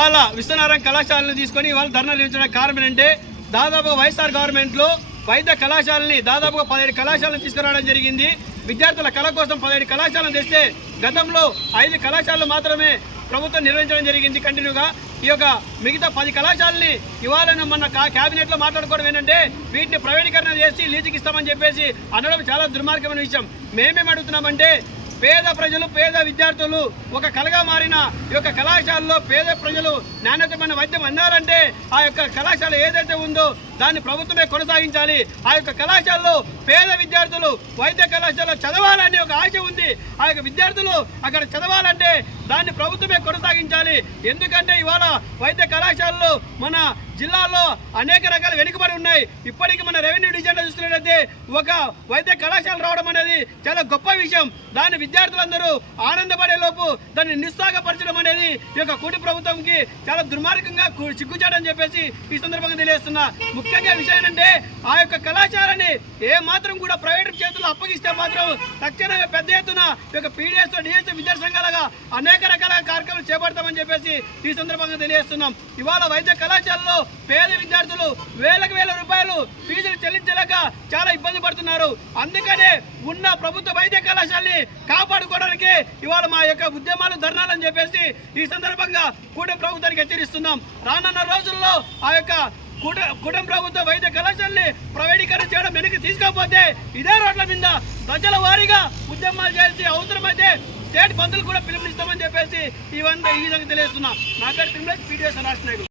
ఇవాళ విశ్వనారాయణ కళాశాలను తీసుకొని ఇవాళ ధర్నా నిర్వహించడానికి కారణం ఏంటంటే దాదాపుగా వైఎస్ఆర్ గవర్నమెంట్లో వైద్య కళాశాలని దాదాపుగా పదిహేడు కళాశాలను తీసుకురావడం జరిగింది విద్యార్థుల కళ కోసం పదిహేడు కళాశాలను తెస్తే గతంలో ఐదు కళాశాలలు మాత్రమే ప్రభుత్వం నిర్వహించడం జరిగింది కంటిన్యూగా ఈ యొక్క మిగతా పది కళాశాలని ఇవాళ మన క్యాబినెట్లో మాట్లాడుకోవడం ఏంటంటే వీటిని ప్రైవేటీకరణ చేసి లీజుకి ఇస్తామని చెప్పేసి అనడం చాలా దుర్మార్గమైన విషయం మేమేమి అడుగుతున్నామంటే పేద ప్రజలు పేద విద్యార్థులు ఒక కళగా మారిన ఈ యొక్క కళాశాలలో పేద ప్రజలు నాణ్యతమైన వైద్యం అందారంటే ఆ యొక్క కళాశాల ఏదైతే ఉందో దాన్ని ప్రభుత్వమే కొనసాగించాలి ఆ యొక్క కళాశాలలో పేద విద్యార్థులు వైద్య కళాశాలలో చదవాలని ఒక ఆశ ఉంది ఆ యొక్క విద్యార్థులు అక్కడ చదవాలంటే దాన్ని ప్రభుత్వమే కొనసాగించాలి ఎందుకంటే ఇవాళ వైద్య కళాశాలలు మన జిల్లాలో అనేక రకాల వెనుకబడి ఉన్నాయి ఇప్పటికీ మన రెవెన్యూ డివిజన్లో చూసినట్లయితే ఒక వైద్య కళాశాల రావడం అనేది చాలా గొప్ప విషయం దాన్ని విద్యార్థులందరూ ఆనందపడేలోపు దాన్ని నిస్సాగపరచడం అనేది ఈ యొక్క కూటి ప్రభుత్వంకి చాలా దుర్మార్గంగా సిగ్గుచాడని చెప్పేసి ఈ సందర్భంగా తెలియజేస్తున్నా ముఖ్యంగా విషయం ఏంటంటే ఆ యొక్క కళాచారాన్ని ఏ మాత్రం కూడా ప్రైవేట్ చేతుల్లో అప్పగిస్తే మాత్రం తక్షణమే పెద్ద ఎత్తున పీడిఎస్ యొక్క పీడిఎస్తో విద్యార్థి సంఘాలుగా అనేక రకాల కార్యక్రమాలు చేపడతామని చెప్పేసి ఈ సందర్భంగా తెలియజేస్తున్నాం ఇవాళ వైద్య కళాశాలలో పేద విద్యార్థులు వేలకు వేల రూపాయలు ఫీజులు చెల్లించలేక చాలా ఇబ్బంది పడుతున్నారు అందుకనే ఉన్న ప్రభుత్వ వైద్య కళాశాలని కాపాడుకోవడానికి ఇవాళ మా యొక్క ఉద్యమాలు ధర్నాలని చెప్పేసి ఈ సందర్భంగా కూడా ప్రభుత్వానికి హెచ్చరిస్తున్నాం రానున్న రోజుల్లో ఆ యొక్క కూట కుటుంబ ప్రభుత్వ వైద్య కళాశాలని ప్రైవేటీకరణ చేయడం వెనక్కి తీసుకోకపోతే ఇదే రోడ్ల మీద ప్రజల వారీగా ఉద్యమాలు చేసి అవసరమైతే స్టేట్ బంధువులు కూడా పిలుపునిస్తామని చెప్పేసి ఇవన్నీ ఈ విధంగా తెలియజేస్తున్నా నాకే పిల్లలు పీడిఎస్ రాష్ట్ర